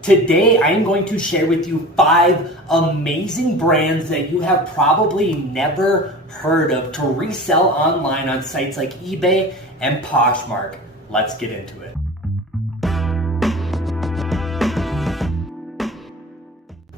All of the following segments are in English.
Today, I am going to share with you 5 amazing brands that you have probably never heard of to resell online on sites like eBay and Poshmark. Let's get into it.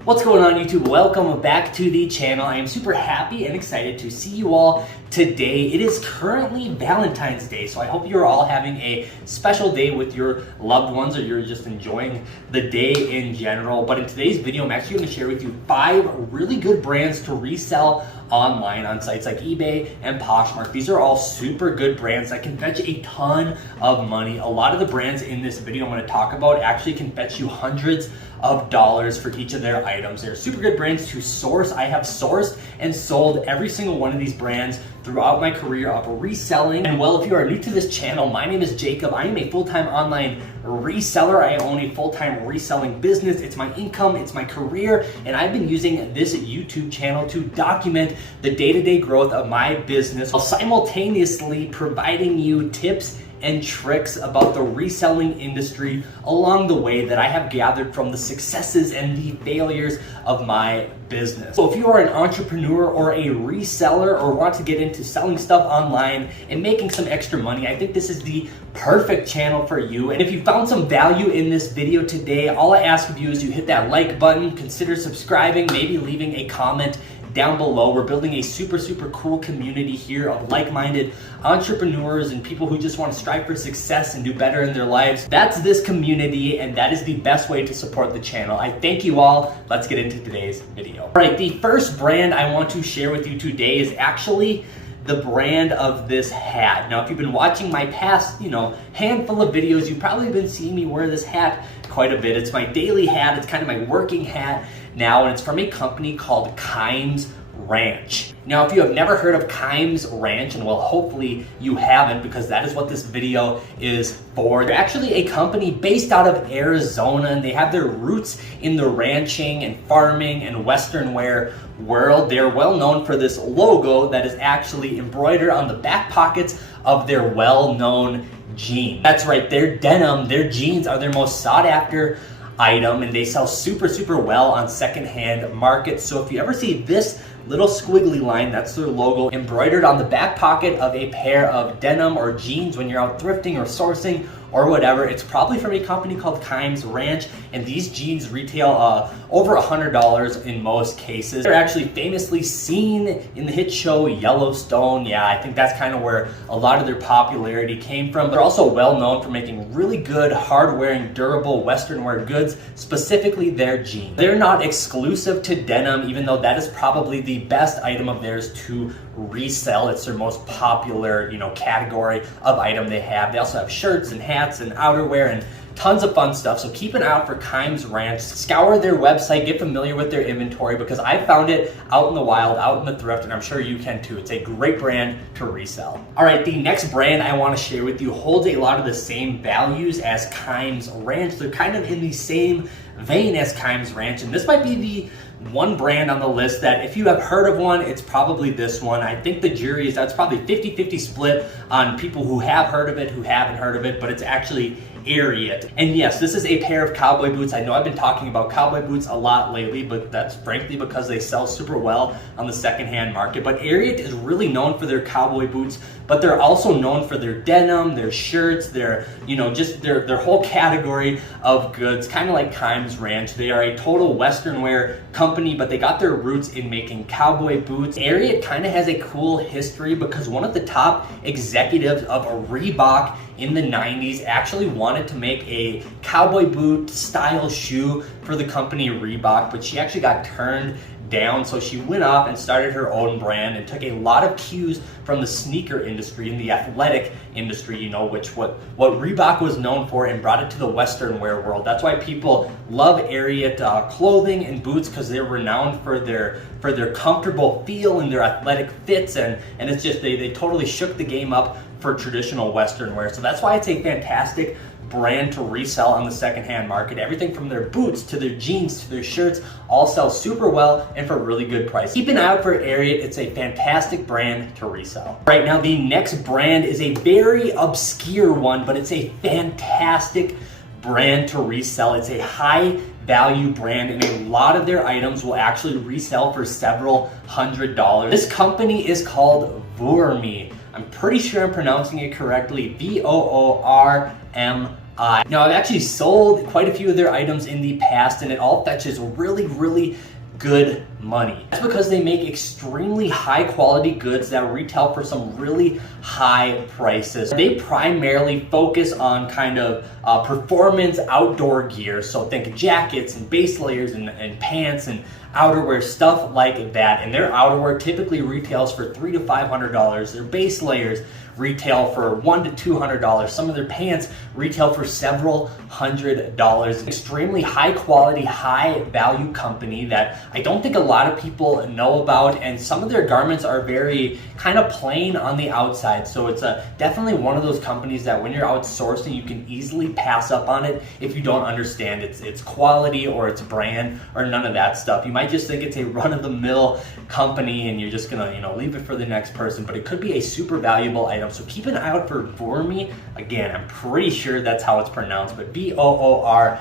What's going on, YouTube? Welcome back to the channel. I am super happy and excited to see you all today. It is currently Valentine's Day, so I hope you're all having a special day with your loved ones, or you're just enjoying the day in general. But in today's video, I'm actually going to share with you 5 really good brands to resell online on sites like eBay and Poshmark. These are all super good brands that can fetch a ton of money. A lot of the brands in this video I'm going to talk about actually can fetch you hundreds of dollars for each of their items. They're super good brands to source. I have sourced and sold every single one of these brands throughout my career of reselling. And well, if you are new to this channel, my name is Jacob. I am a full-time online reseller. I own a full-time reselling business. It's my income, it's my career, and I've been using this YouTube channel to document the day-to-day growth of my business while simultaneously providing you tips and tricks about the reselling industry along the way that I have gathered from the successes and the failures of my business. So if you are an entrepreneur or a reseller or want to get into selling stuff online and making some extra money, I think this is the perfect channel for you. And if you found some value in this video today, all I ask of you is you hit that like button, consider subscribing, maybe leaving a comment down below. We're building a super cool community here of like-minded entrepreneurs and people who just want to strive for success and do better in their lives. That's this community, and that is the best way to support the channel. I thank you all. Let's get into today's video. All right, the first brand I want to share with you today is actually the brand of this hat. Now, if you've been watching my past, handful of videos, you've probably been seeing me wear this hat quite a bit. It's my daily hat. It's kind of my working hat now, and it's from a company called Kimes Ranch. Now, if you have never heard of Kimes Ranch, and well, hopefully you haven't, because that is what this video is for. They're actually a company based out of Arizona, and they have their roots in the ranching and farming and Western wear world. They're well known for this logo that is actually embroidered on the back pockets of their well-known jeans. That's right, their denim, their jeans are their most sought after item, and they sell super well on secondhand markets. So if you ever see this little squiggly line, that's their logo embroidered on the back pocket of a pair of denim or jeans when you're out thrifting or sourcing or whatever, it's probably from a company called Kimes Ranch, and these jeans retail over $100 in most cases. They're actually famously seen in the hit show Yellowstone. Yeah, I think that's kind of where a lot of their popularity came from. They're also well known for making really good, hard-wearing, durable Western wear goods, specifically their jeans. They're not exclusive to denim, even though that is probably the best item of theirs to resell. It's their most popular, category of item they have. They also have shirts and hats and outerwear and tons of fun stuff. So keep an eye out for Kimes Ranch. Scour their website, get familiar with their inventory, because I found it out in the wild, out in the thrift, and I'm sure you can too. It's a great brand to resell. All right, the next brand I want to share with you holds a lot of the same values as Kimes Ranch. They're kind of in the same vein as Kimes Ranch, and this might be the one brand on the list that if you have heard of one, it's probably this one. I think the jury is, that's probably 50-50 split on people who have heard of it, who haven't heard of it, but it's actually Ariat. And yes, this is a pair of cowboy boots. I know I've been talking about cowboy boots a lot lately, but that's frankly because they sell super well on the secondhand market. But Ariat is really known for their cowboy boots, but they're also known for their denim, their shirts, their, just their whole category of goods, kind of like Kimes Ranch. They are a total Western wear company, but they got their roots in making cowboy boots. Ariat kind of has a cool history because one of the top executives of a Reebok in the 90s actually wanted to make a cowboy boot style shoe for the company Reebok, but she actually got turned down. So she went off and started her own brand and took a lot of cues from the sneaker industry and the athletic industry, what Reebok was known for, and brought it to the Western wear world. That's why people love Ariat clothing and boots, because they're renowned for their comfortable feel and their athletic fits, and it's just they totally shook the game up for traditional Western wear. So that's why it's a fantastic brand to resell on the secondhand market. Everything from their boots to their jeans to their shirts all sell super well and for really good price. Keep an eye out for Ariat. It's a fantastic brand to resell. Right now, the next brand is a very obscure one, but it's a fantastic brand to resell. It's a high value brand, and a lot of their items will actually resell for several $100s. This company is called Vorm. I'm pretty sure I'm pronouncing it correctly, Vorm. Now, I've actually sold quite a few of their items in the past, and it all fetches really good money. That's because they make extremely high quality goods that retail for some really high prices. They primarily focus on kind of performance outdoor gear. So think jackets and base layers and pants and outerwear, stuff like that. And their outerwear typically retails for $300 to $500. Their base layers retail for $100 to $200. Some of their pants retail for several $100s. Extremely high quality, high value company that I don't think a lot of people know about, and some of their garments are very kind of plain on the outside. So it's definitely one of those companies that when you're outsourcing, you can easily pass up on it if you don't understand its quality or its brand or none of that stuff. You might just think it's a run-of-the-mill company and you're just gonna leave it for the next person, but it could be a super valuable item. So keep an eye out for Vorm. Again, I'm pretty sure that's how it's pronounced, but Vorm.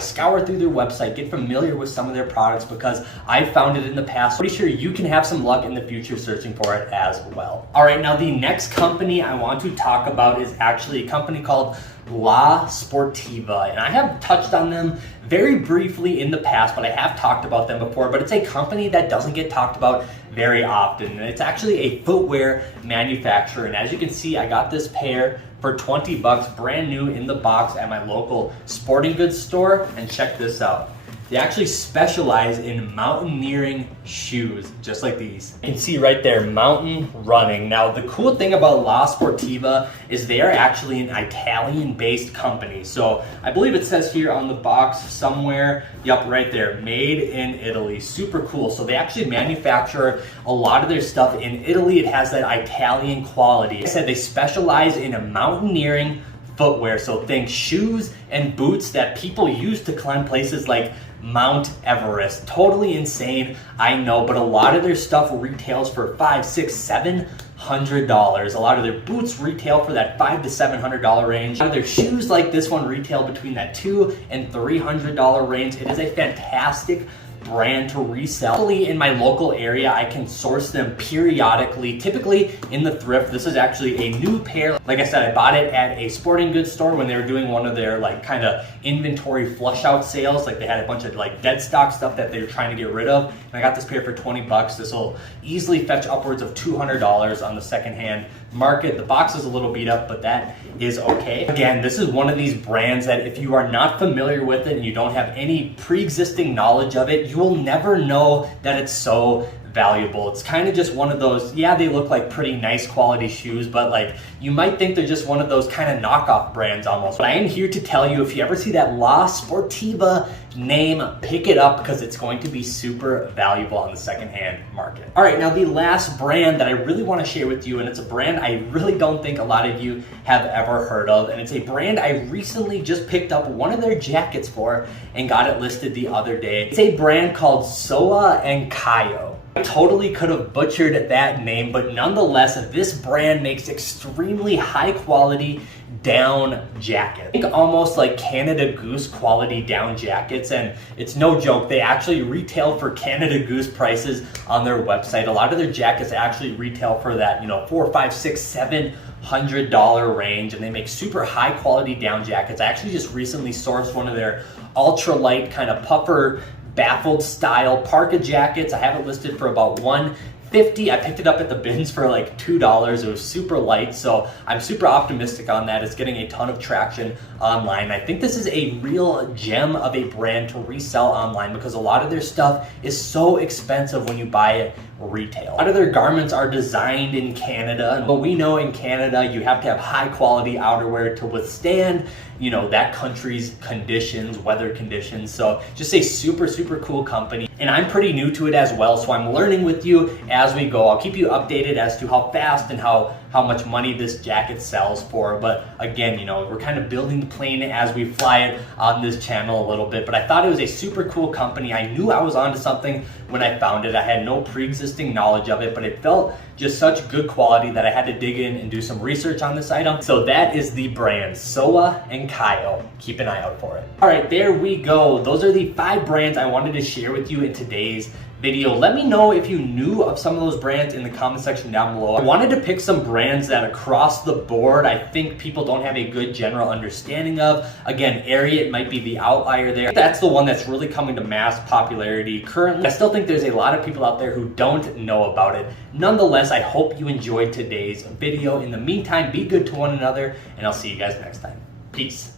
Scour through their website, get familiar with some of their products because I've found it in the past. Pretty sure you can have some luck in the future searching for it as well. All right, now the next company I want to talk about is actually a company called Sportiva, and I have touched on them very briefly in the past, but I have talked about them before. But it's a company that doesn't get talked about very often, and it's actually a footwear manufacturer. And as you can see, I got this pair for 20 bucks, brand new in the box at my local sporting goods store. And check this out. They actually specialize in mountaineering shoes, just like these. You can see right there, mountain running. Now, the cool thing about Sportiva is they are actually an Italian-based company. So I believe it says here on the box somewhere, yep, right there, made in Italy. Super cool. So they actually manufacture a lot of their stuff in Italy. It has that Italian quality. Like I said, they specialize in a mountaineering footwear. So think shoes and boots that people use to climb places like Mount Everest. Totally insane, I know, but a lot of their stuff retails for $500, $600, $700. A lot of their boots retail for that $500 to $700 range. A lot of their shoes like this one retail between that $200 and $300 range. It is a fantastic brand to resell. In my local area, I can source them periodically, typically in the thrift. This is actually a new pair. Like I said, I bought it at a sporting goods store when they were doing one of their kind of inventory flush out sales. Like they had a bunch of dead stock stuff that they were trying to get rid of. And I got this pair for 20 bucks. This will easily fetch upwards of $200 on the secondhand market. The box is a little beat up, but that is okay. Again, this is one of these brands that if you are not familiar with it and you don't have any pre-existing knowledge of it, you will never know that it's so valuable. It's kind of just one of those, yeah, they look like pretty nice quality shoes, but you might think they're just one of those kind of knockoff brands almost. But I am here to tell you, if you ever see that Sportiva name, pick it up because it's going to be super valuable on the secondhand market. All right, now the last brand that I really want to share with you, and it's a brand I really don't think a lot of you have ever heard of, and it's a brand I recently just picked up one of their jackets for and got it listed the other day. It's a brand called SOA and Kyle. I totally could have butchered that name, but nonetheless, this brand makes extremely high quality down jackets. Think almost like Canada Goose quality down jackets, and it's no joke. They actually retail for Canada Goose prices on their website. A lot of their jackets actually retail for that, $400, $500, $600, $700 range, and they make super high quality down jackets. I actually just recently sourced one of their ultralight kind of puffer baffled style parka jackets. I have it listed for about $150. I picked it up at the bins for $2. It was super light, so I'm super optimistic on that. It's getting a ton of traction online. I think this is a real gem of a brand to resell online because a lot of their stuff is so expensive when you buy it retail. A lot of their garments are designed in Canada, but we know in Canada you have to have high quality outerwear to withstand that country's conditions, weather conditions. So just a super cool company, and I'm pretty new to it as well, so I'm learning with you as we go. I'll keep you updated as to how fast and how how much money this jacket sells for. But again, you know, we're kind of building the plane as we fly it on this channel a little bit. But I thought it was a super cool company. I knew I was onto something when I found it. I had no pre-existing knowledge of it, but it felt just such good quality that I had to dig in and do some research on this item. So that is the brand SOA and Kyle. Keep an eye out for it. All right, there we go. Those are the 5 brands I wanted to share with you in today's video. Let me know if you knew of some of those brands in the comment section down below. I wanted to pick some brands that across the board I think people don't have a good general understanding of. Again, Ariat might be the outlier there. That's the one that's really coming to mass popularity currently. I still think there's a lot of people out there who don't know about it. Nonetheless, I hope you enjoyed today's video. In the meantime, be good to one another, and I'll see you guys next time. Peace.